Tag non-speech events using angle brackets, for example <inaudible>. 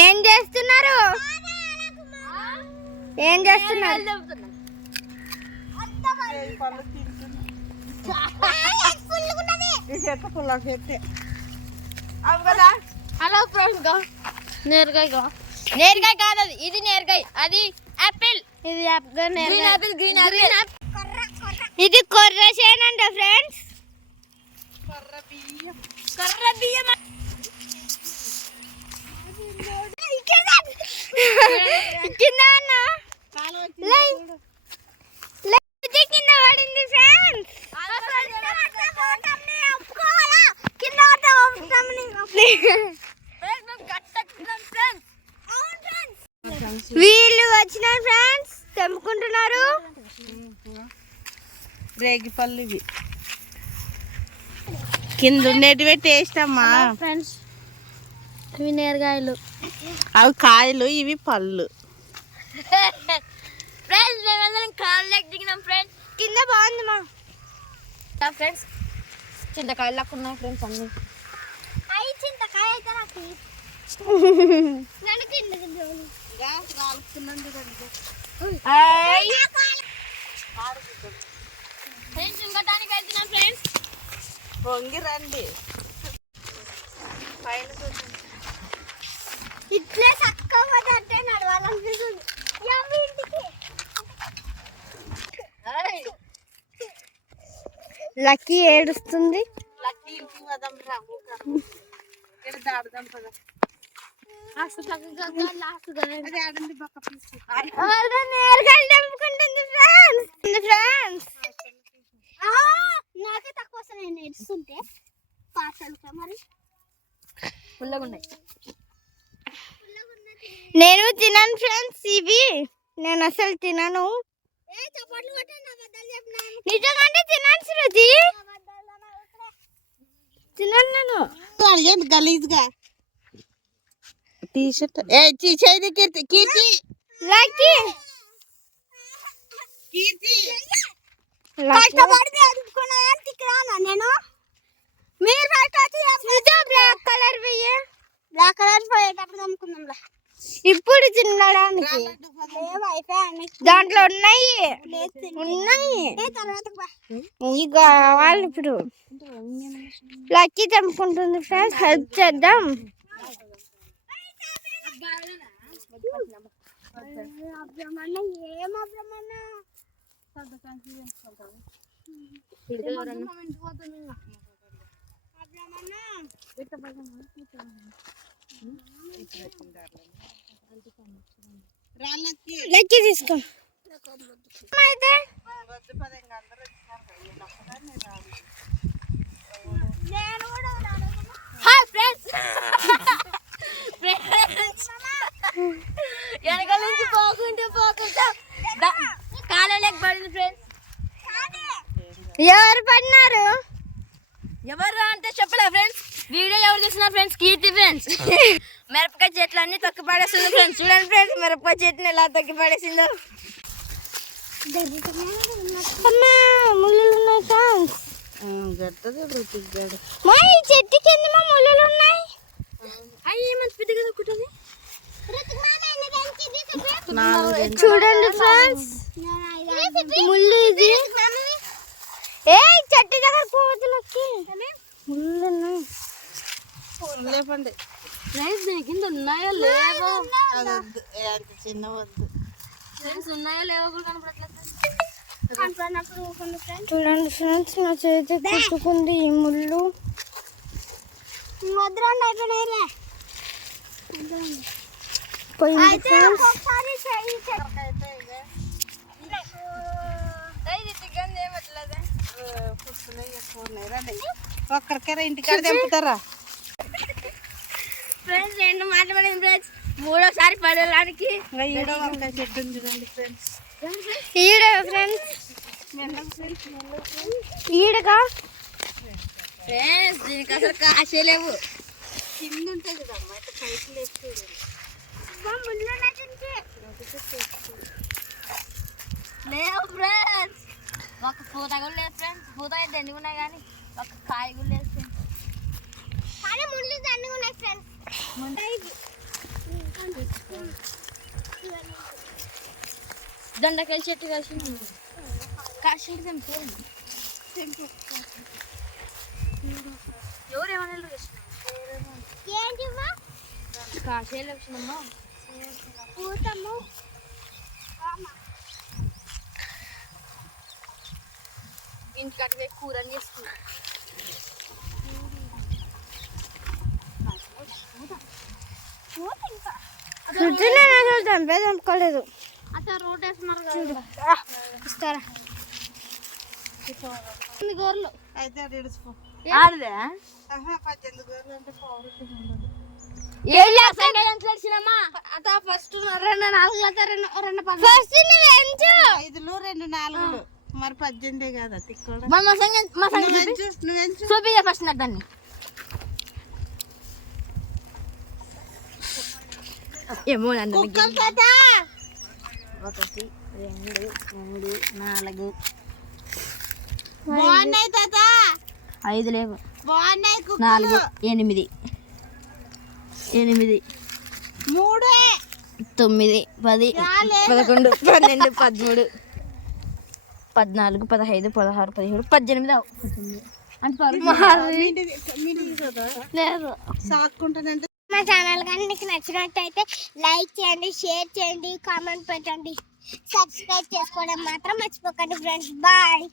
ఏం చేస్తున్నారు? ఏం చేస్తున్నారు? హలో ఫ్రెండ్స్గా నేరగాయ కాదు అది ఇది నేరగాయ అది యాపిల్ ఇది apple green apple green apple ఇది కొర్ర చేనండి ఫ్రెండ్స్. కర్ర బియ్యం. కొర్ర బియ్యం కింద అన్న కాలువ వచ్చి లై. చూడు. ఇది కింద పడింది ఫ్రెండ్స్ కింద వీళ్ళు వచ్చిన ఫ్రెండ్స్. తెంపుకుంటున్నారు రేగి పళ్ళు ఇవి కింద ఉండేటివే టేస్ట్ అమ్మా ఫ్రెండ్స్ ఇవి నేరగాయలు. అవి కాయలు ఇవి పళ్ళు. <laughs> ఫ్రెండ్స్ మేమందరం కాళ్ళకి దిగినాం ఫ్రెండ్స్. కింద బాగుంది మా. ఫ్రెండ్స్ చింతకాయలు లాగా ఉన్నాయి ఫ్రెండ్స్ అన్ని. అవి చింతకాయ అయితే నాకు <laughs> కింద ఫ్రెండ్స్ ఇంకోటానికి వెళ్తున్నాం ఫ్రెండ్స్? పొంగి రండి పైన ఇట్లే చక్కగా అంటే నడవాలనిపిస్తుంది. యమ్మి ఇంటికి? లక్కీ ఏడుస్తుంది. లక్కీ ఇంటికి పోదాం రా ఇక్కడ దాడదాం పదా. నాకే తక్కువ వస్తాయి నేను మరి? ఉన్నాయి. తినను ఫ్రెండ్స్ ఇవి. నేను అసలు తినను. నిజంగానే తినాను శృతి తినను నేను. గలీజ్గా. టీ షర్ట్ ఏ చేది కీర్తి కీర్తి లక్కీ కీర్తి కష్టపడి చదువుకున్నాను తిక్కరానా నేను? మీరు బ్లాక్ కలర్ వెయ్యి బ్లాక్ కలర్ పోయేటప్పుడు అమ్ముకుందాంలా. ఇప్పుడు తినడానికి దాంట్లో ఉన్నాయి. ఉన్నాయి. ఇవి కావాలి ఇప్పుడు. లక్కీ తెంపుకుంటుంది ఫ్రెండ్స్. హెల్ప్ చేద్దాం. లక్కీ తీసుకో అయితే వద్దు పద ఇంకా అందరూ వచ్చినారు కదా. హాయ్ ఫ్రెండ్స్ వెనకాల నుంచి పోకుంటూ పోకుంటూ. కాలంలోకి పడింది ఫ్రెండ్స్ ఎవరు పడినారు? ఎవరు అంటే చెప్పలే ఫ్రెండ్స్ వీడియో ఎవరు చేస్తున్నారు ఫ్రెండ్స్ కీర్తి ఫ్రెండ్స్ మిరపకాయ చెట్లు అన్ని తొక్కి పడేస్తుంది ఫ్రెండ్స్ చూడండి ఫ్రెండ్స్ మిరపకాయ చెట్టుని ఎలా తొక్కి పడేసిందో. అమ్మా ముళ్ళులు ఉన్నాయి ఫ్రెండ్స్ చెట్టు కింద మా చూడండి ఫ్రెండ్స్. ముళ్ళు ఇది. ఏ చెట్టు దగ్గర కోతులకి. ముళ్ళు ఉన్నాయి లేపండి. ఫ్రెండ్స్ దీని కింద ఉన్నాయో లేవో? అది వద్దు ఏ అంత చిన్న వద్దు. ఫ్రెండ్స్ ఉన్నాయో లేవో కూడా కనపడట్లేదు. చూడండి ఫ్రెండ్స్ నా చేతి కుట్టుకుంది ఈ ముళ్ళు. పోయింది ఫ్రెండ్స్ ఒక్కరికైనా ఇంటికాడ తెంపుతారా? ఫ్రెండ్స్ రెండు మాట్లాడింది ఫ్రెండ్స్ మూడోసారి వంకాయ చెట్టు ఉంది చూడండి ఫ్రెండ్స్ ఈడ ఫ్రెండ్స్ ఈడగా ఫ్రెండ్స్ దీనికి అసలు కాసే లేవు. కింద ఉంటాయి పైకి చూడండి. లేవు ఫ్రెండ్స్ ఒక పూత కూడా లేదు ఫ్రెండ్స్ పూత అయితే ఎన్ని ఉన్నాయి కానీ ఒక కాయ కూడా లేదు ఫ్రెండ్స్ దొండకాయల చెట్టు కలిసి కాసి తెంపు. ఎవరు ఏమన్నా ఏంటివా కాసేలు వచ్చినమ్మా పూతము. ఇంటికి అటు పోయి కూర చేసుకున్నా చంపేదనుకోలేదు అట్లా రోడ్ వేస్తున్నారు కదా. ఇస్తారా? గోర్లు. అయితే అది ఇడుచుకో ఆడదే? ఆహా, పద్దెనిమిది గోర్లు అంటే ఏం ఫస్ట్ రెండు నాలుగు ఫస్ట్ ఐదులు నాలుగులు. మరి పద్దెనిమిదే కదా? ఫస్ట్ నాకు దాన్ని. ఏమో ఒకటి రెండు మూడు నాలుగు. బాగున్నాయి తాత. ఐదు లేవు. బాగున్నాయి నాలుగు ఎనిమిది. ఎనిమిది. మూడే. తొమ్మిది పది పదకొండు పన్నెండు పదమూడు పద్నాలుగు పదహైదు పదహారు పదిహేడు పద్దెనిమిది మా ఛానల్ కానీ మీకు నచ్చినట్టయితే లైక్ చేయండి షేర్ చేయండి కామెంట్ పెట్టండి. సబ్స్క్రైబ్ చేసుకోవడం మాత్రం మర్చిపోకండి ఫ్రెండ్స్. బాయ్.